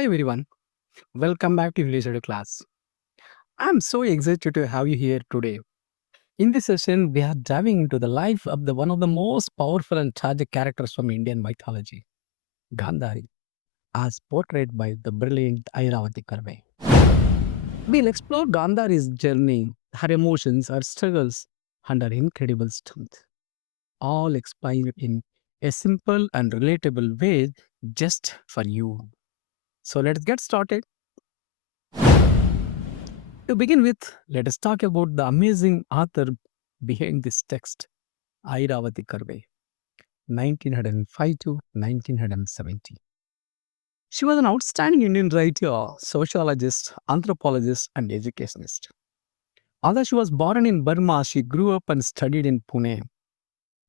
Hi everyone, welcome back to EnglishEduClaz. I'm so excited to have you here today. In this session, we are diving into the life of the one of the most powerful and tragic characters from Indian mythology, Gandhari, as portrayed by the brilliant Irawati Karve. We'll explore Gandhari's journey, her emotions, her struggles, and her incredible strength, all explained in a simple and relatable way just for you. So let's get started. To begin with, let us talk about the amazing author behind this text, Irawati Karve, 1905 to 1970. She was an outstanding Indian writer, sociologist, anthropologist, and educationist. Although she was born in Burma, she grew up and studied in Pune.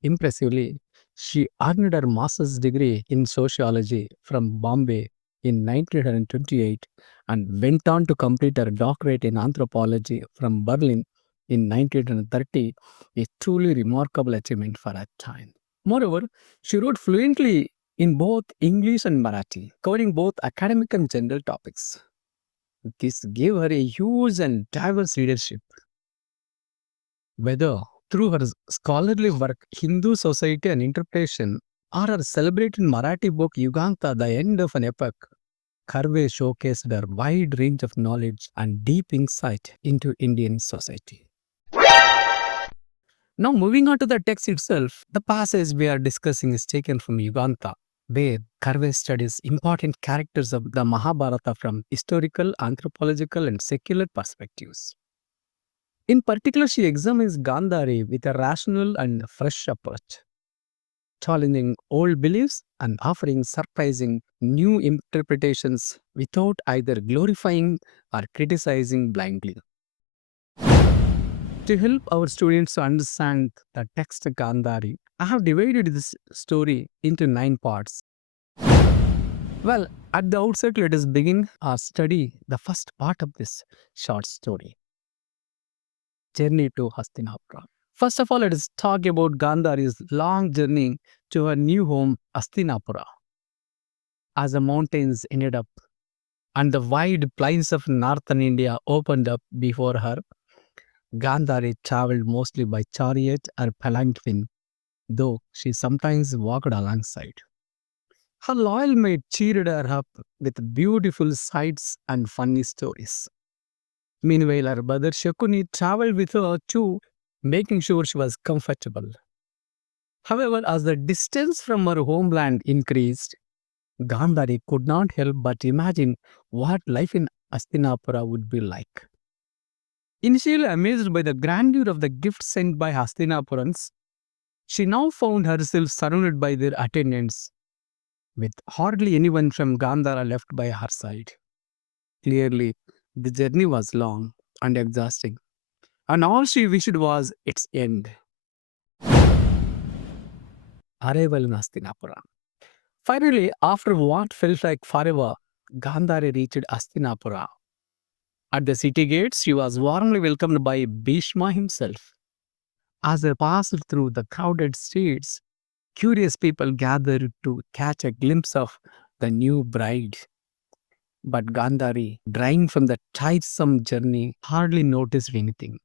Impressively, she earned her master's degree in sociology from Bombay in 1928 and went on to complete her doctorate in anthropology from Berlin in 1930, a truly remarkable achievement for her time. Moreover, she wrote fluently in both English and Marathi, covering both academic and general topics. This gave her a huge and diverse readership, whether through her scholarly work, Hindu society and interpretation, or her celebrated Marathi book Yuganta, The End of an Epoch. Karve showcased her wide range of knowledge and deep insight into Indian society. Now, moving on to the text itself, the passage we are discussing is taken from Yuganta, where Karve studies important characters of the Mahabharata from historical, anthropological, and secular perspectives. In particular, she examines Gandhari with a rational and fresh approach, challenging old beliefs and offering surprising new interpretations without either glorifying or criticizing blindly. To help our students to understand the text Gandhari, I have divided this story into 9 parts. Well, at the outset, let us begin our study the first part of this short story, Journey to Hastinapura. First of all, let us talk about Gandhari's long journey to her new home, Hastinapura. As the mountains ended up and the wide plains of northern India opened up before her, Gandhari traveled mostly by chariot or palanquin, though she sometimes walked alongside. Her loyal maid cheered her up with beautiful sights and funny stories. Meanwhile, her brother Shakuni traveled with her too, making sure she was comfortable. However, as the distance from her homeland increased, Gandhari could not help but imagine what life in Hastinapura would be like. Initially amazed by the grandeur of the gifts sent by Hastinapurans, she now found herself surrounded by their attendants, with hardly anyone from Gandhara left by her side. Clearly, the journey was long and exhausting, and all she wished was its end. Arrival in Hastinapura. Finally, after what felt like forever, Gandhari reached Hastinapura. At the city gates, she was warmly welcomed by Bhishma himself. As they passed through the crowded streets, curious people gathered to catch a glimpse of the new bride. But Gandhari, drying from the tiresome journey, hardly noticed anything.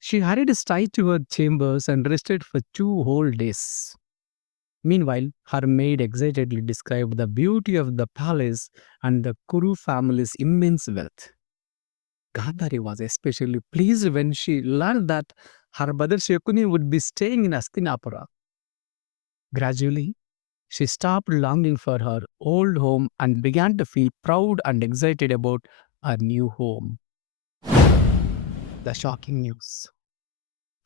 She hurried straight to her chambers and rested for 2 whole days. Meanwhile, her maid excitedly described the beauty of the palace and the Kuru family's immense wealth. Gandhari was especially pleased when she learned that her brother Shakuni would be staying in Hastinapura. Gradually, she stopped longing for her old home and began to feel proud and excited about her new home. The shocking news.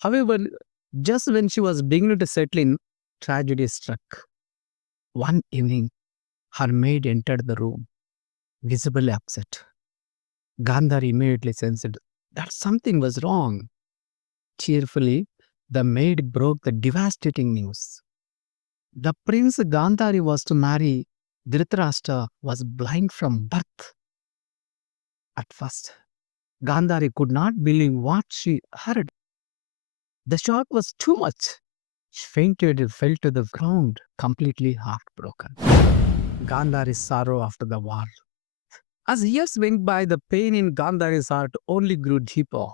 However, just when she was beginning to settle in, tragedy struck. One evening, her maid entered the room, visibly upset. Gandhar immediately sensed that something was wrong. Cheerfully, the maid broke the devastating news. The prince Gandhari was to marry Dhritarashtra was blind from birth. At first, Gandhari could not believe what she heard. The shock was too much. She fainted and fell to the ground, completely heartbroken. Gandhari's sorrow after the war. As years went by, the pain in Gandhari's heart only grew deeper.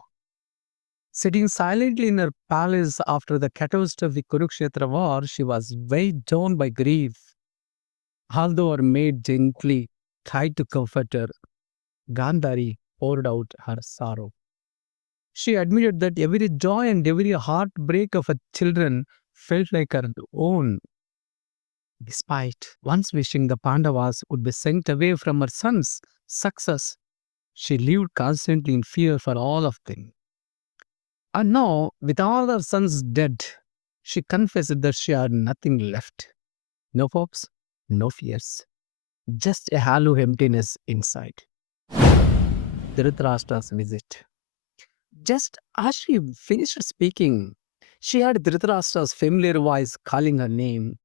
Sitting silently in her palace after the catastrophic Kurukshetra war, she was weighed down by grief. Although her maid gently tried to comfort her, Gandhari poured out her sorrow. She admitted that every joy and every heartbreak of her children felt like her own. Despite once wishing the Pandavas would be sent away from her son's success, she lived constantly in fear for all of them. And now, with all her sons dead, she confessed that she had nothing left. No hopes, no fears, just a hollow emptiness inside. Dhritarashtra's visit. Just as she finished speaking, she heard Dhritarashtra's familiar voice calling her name.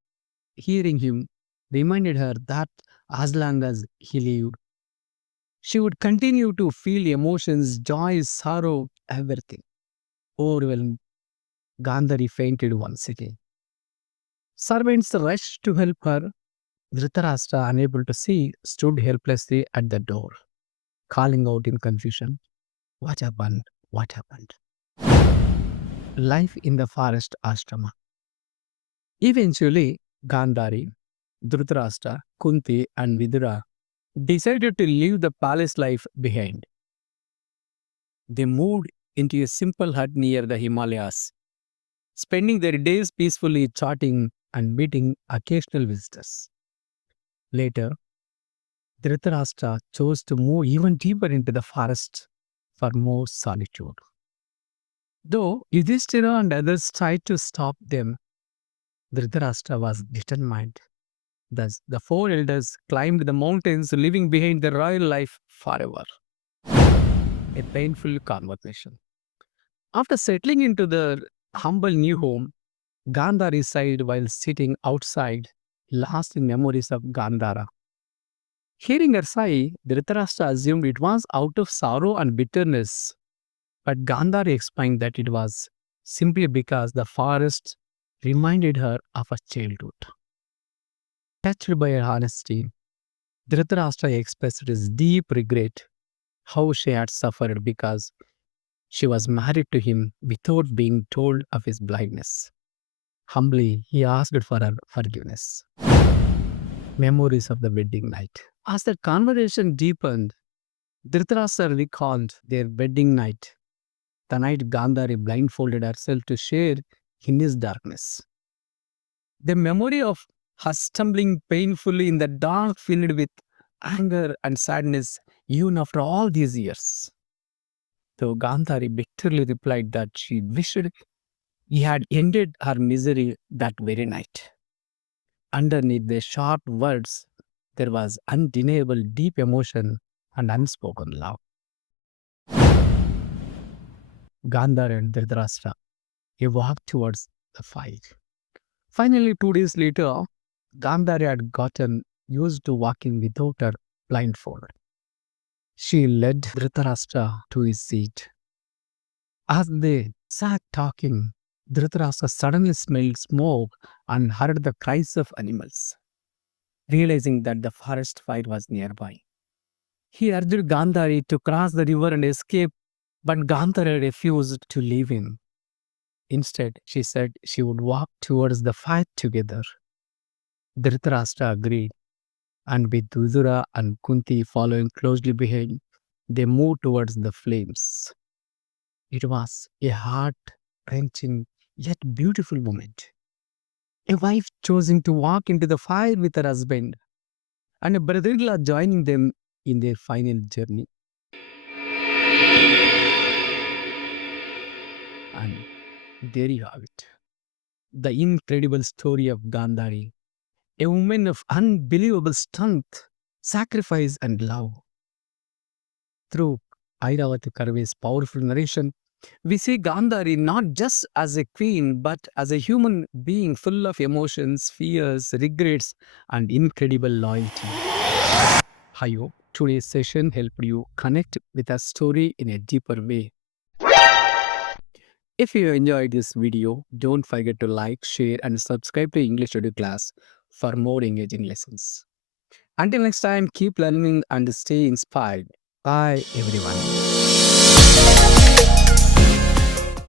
Hearing him reminded her that as long as he lived, she would continue to feel emotions, joy, sorrow, everything. Overwhelmed, Gandhari fainted once again. Servants rushed to help her. Dhritarashtra, unable to see, stood helplessly at the door, calling out in confusion, "What happened? What happened?" Life in the forest ashrama. Eventually, Gandhari, Dhritarashtra, Kunti, and Vidura decided to leave the palace life behind. They moved into a simple hut near the Himalayas, spending their days peacefully chatting and meeting occasional visitors. Later, Dhritarashtra chose to move even deeper into the forest for more solitude. Though Yudhishthira and others tried to stop them, Dhritarashtra was determined. Thus, the four elders climbed the mountains, leaving behind the royal life forever. A painful conversation. After settling into their humble new home, Gandhari sighed while sitting outside, lost in memories of Gandhara. Hearing her sigh, Dhritarashtra assumed it was out of sorrow and bitterness, but Gandhari explained that it was simply because the forest reminded her of her childhood. Touched by her honesty, Dhritarashtra expressed his deep regret how she had suffered because she was married to him without being told of his blindness. Humbly, he asked for her forgiveness. Memories of the wedding night. As their conversation deepened, Dhritarashtra recalled their wedding night, the night Gandhari blindfolded herself to share in his darkness. The memory of her stumbling painfully in the dark filled with anger and sadness even after all these years. Though Gandhari bitterly replied that she wished he had ended her misery that very night. Underneath the sharp words, there was undeniable deep emotion and unspoken love. Gandhara and Dhritarashtra, he walked towards the fight. Finally, 2 days later, Gandhari had gotten used to walking without her blindfold. She led Dhritarashtra to his seat. As they sat talking, Dhritarashtra suddenly smelled smoke and heard the cries of animals. Realizing that the forest fire was nearby, he urged Gandhari to cross the river and escape, but Gandhari refused to leave him. Instead, she said she would walk towards the fire together. Dhritarashtra agreed, and with Vidura and Kunti following closely behind, they moved towards the flames. It was a heart-wrenching yet beautiful moment. A wife choosing to walk into the fire with her husband, and a brother-in-law joining them in their final journey. And there you have it. The incredible story of Gandhari, a woman of unbelievable strength, sacrifice, and love. Through Irawati Karve's powerful narration, we see Gandhari not just as a queen, but as a human being full of emotions, fears, regrets, and incredible loyalty. I hope today's session helped you connect with a story in a deeper way. If you enjoyed this video, don't forget to like, share, and subscribe to EnglishEduClaz for more engaging lessons. Until next time, keep learning and stay inspired. Bye, everyone.